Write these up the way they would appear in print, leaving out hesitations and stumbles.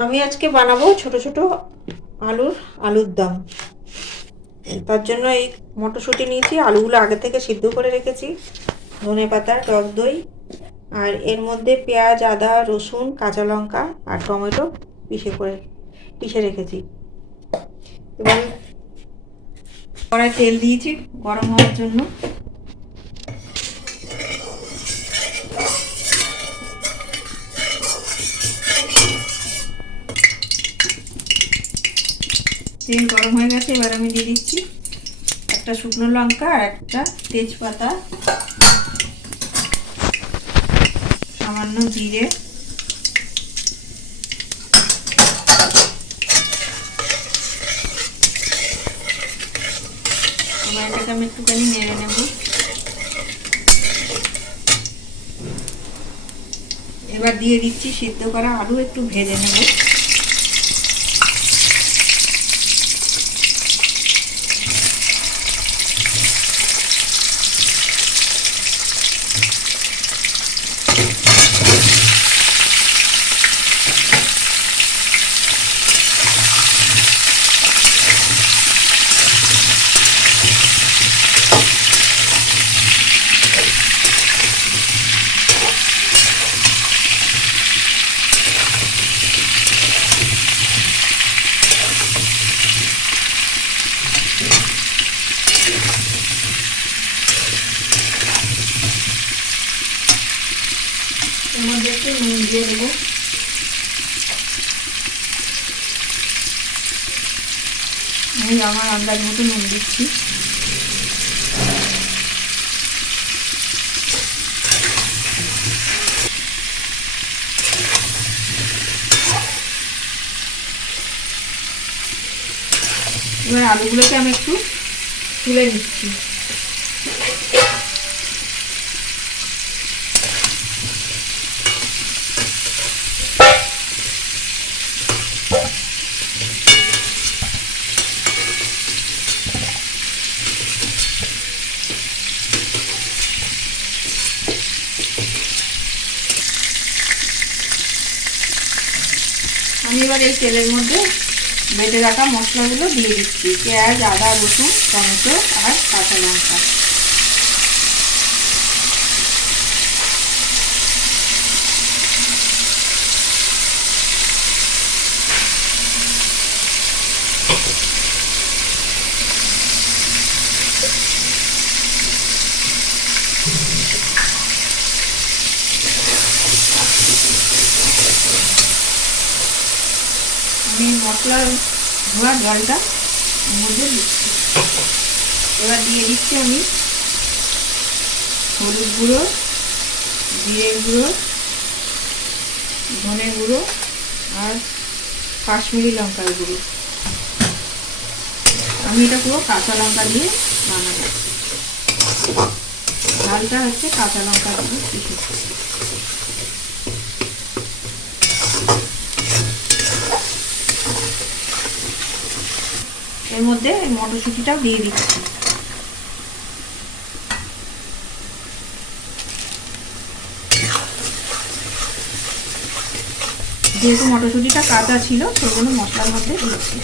আমি আজকে বানাবো ছোট ছোট আলুর দম। তার জন্য এই মটরশুঁটি নিয়েছি, আলুগুলো আগে থেকে সিদ্ধ করে রেখেছি, ধনেপাতা, টক দই, আর এর মধ্যে পেঁয়াজ, আদা, রসুন, কাঁচা লঙ্কা আর টমেটো পিষে রেখেছি। এবার কড়াই তেল দিয়েছি গরম হওয়ার জন্য। তেল গরম হয়ে গেছে, এবার আমি দিয়ে দিচ্ছি একটা শুকনো লঙ্কা আর একটা তেজপাতা, সামান্য জিরে, এবার এটাকে আমি একটুখানি নেড়ে নেব। এবার দিয়ে দিচ্ছি সিদ্ধ করা আলু, একটু ভেজে নেব। এর মধ্যে একটু নুন দিয়ে দেবো। আমি আমার আন্দাজ মতো নুন দিচ্ছি। এবার আলুগুলোকে আমি একটু তুলে নিচ্ছি। আমি এবার এই তেলের মধ্যে বেটে রাখা মশলাগুলো দিয়ে দিচ্ছি, পেঁয়াজ, আদা, রসুন, টমেটো আর কাঁচা লঙ্কা। আমি মশলার ধোয়া জলটা এর মধ্যে দিচ্ছি। এবার দিয়ে দিচ্ছি আমি হলুদ গুঁড়ো, জিরের গুঁড়ো, ধনের গুঁড়ো আর কাশ্মীরি লঙ্কার গুঁড়ো। আমি এটা পুরো কাঁচা লঙ্কা দিয়ে বানাবো। ঝালটা হচ্ছে কাঁচা লঙ্কা দিয়ে পিষে। এর মধ্যে মটরশুঁটিটাও দিয়ে দিচ্ছি। যেহেতু মটরশুঁটিটা কাঁচা ছিল সেই জন্য মশলার মধ্যে দিচ্ছি।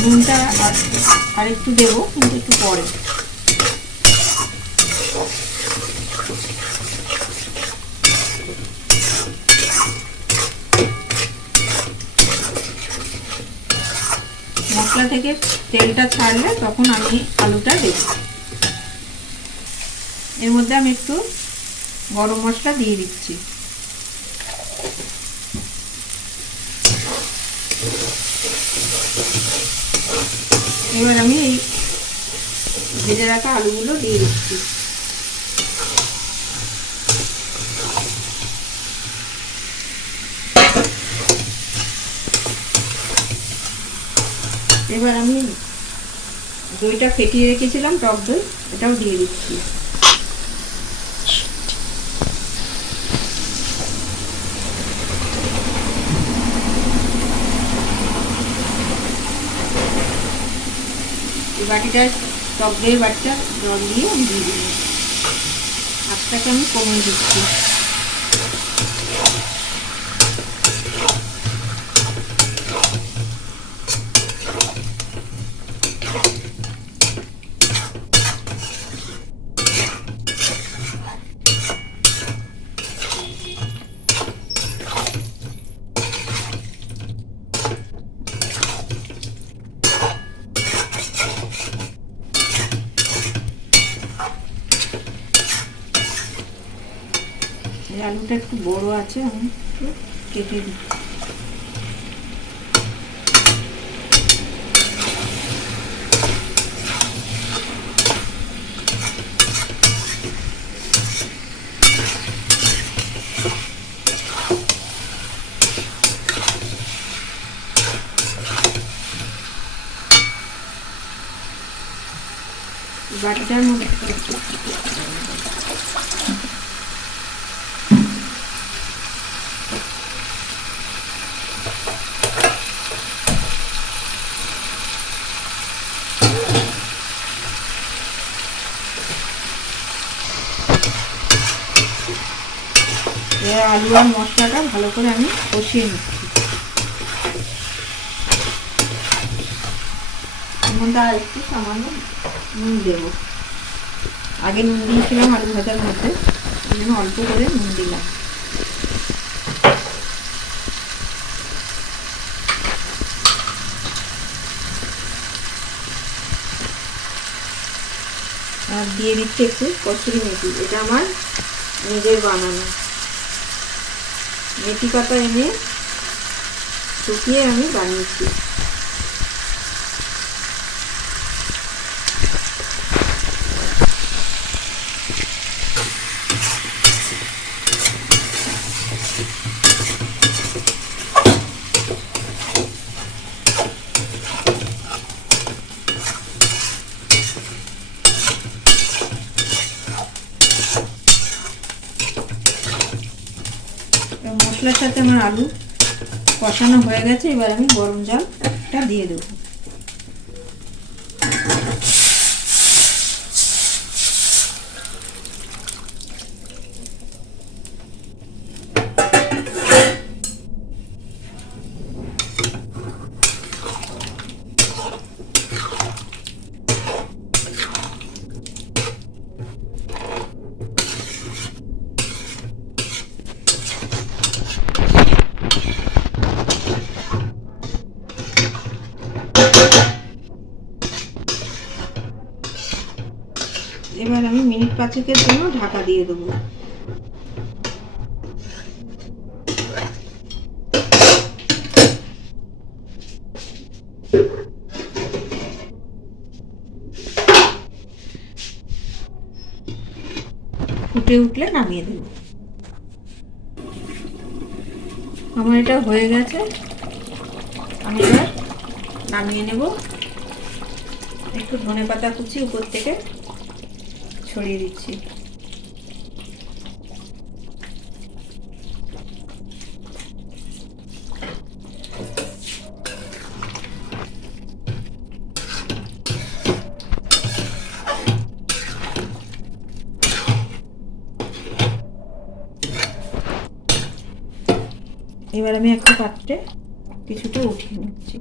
নুনটা আর একটু দেবো, কিন্তু একটু পরে। মশলা থেকে তেলটা ছাড়লে তখন আমি আলুটা দেব। এর মধ্যে আমি একটু গরম মশলা দিয়ে দিচ্ছি। এবার আমি এই ভেজে রাখা আলুগুলো দিয়ে দিচ্ছি। এবার আমি দইটা ফেটিয়ে রেখেছিলাম, টক দই, এটাও দিয়ে দিচ্ছি। বাটিটা টক দইয়ের বাটিটা জল দিয়ে আমি দিয়ে দিই। আঁচটাকে আমি কমিয়ে দিচ্ছি। আলুটা একটু বড় আছে, আমি একটু কেটে দিই। বাটিটার মধ্যে আলু আর মশলাটা ভালো করে আমি কষিয়ে নিচ্ছি। এর মধ্যে আর একটু সামান্য নুন দেবো। আগে নুন দিয়েছিলাম আলু ভাজার মধ্যে, ওই জন্য অল্প করে নুন দিলাম। আর দিয়ে দিচ্ছি একটু কসুরি মেথি। এটা আমার নিজের বানানো মেথি পাতা এনে শুকিয়ে আমি বানিয়েছি। মশলার সাথে আমার আলু কষানো হয়ে গেছে। এবার আমি গরম জলটা দিয়ে দেবো। এবার আমি মিনিট 5-এর জন্য ঢাকা দিয়ে দেবো। ফুটে উঠলে নামিয়ে দেবো। আমার এটা হয়ে গেছে, আমি এবার নামিয়ে নেব। একটু ধনেপাতা কুচি উপর থেকে ছড়িয়ে দিচ্ছি। এবার আমি একটা পাত্রে কিছুটা উঠিয়ে নিচ্ছি।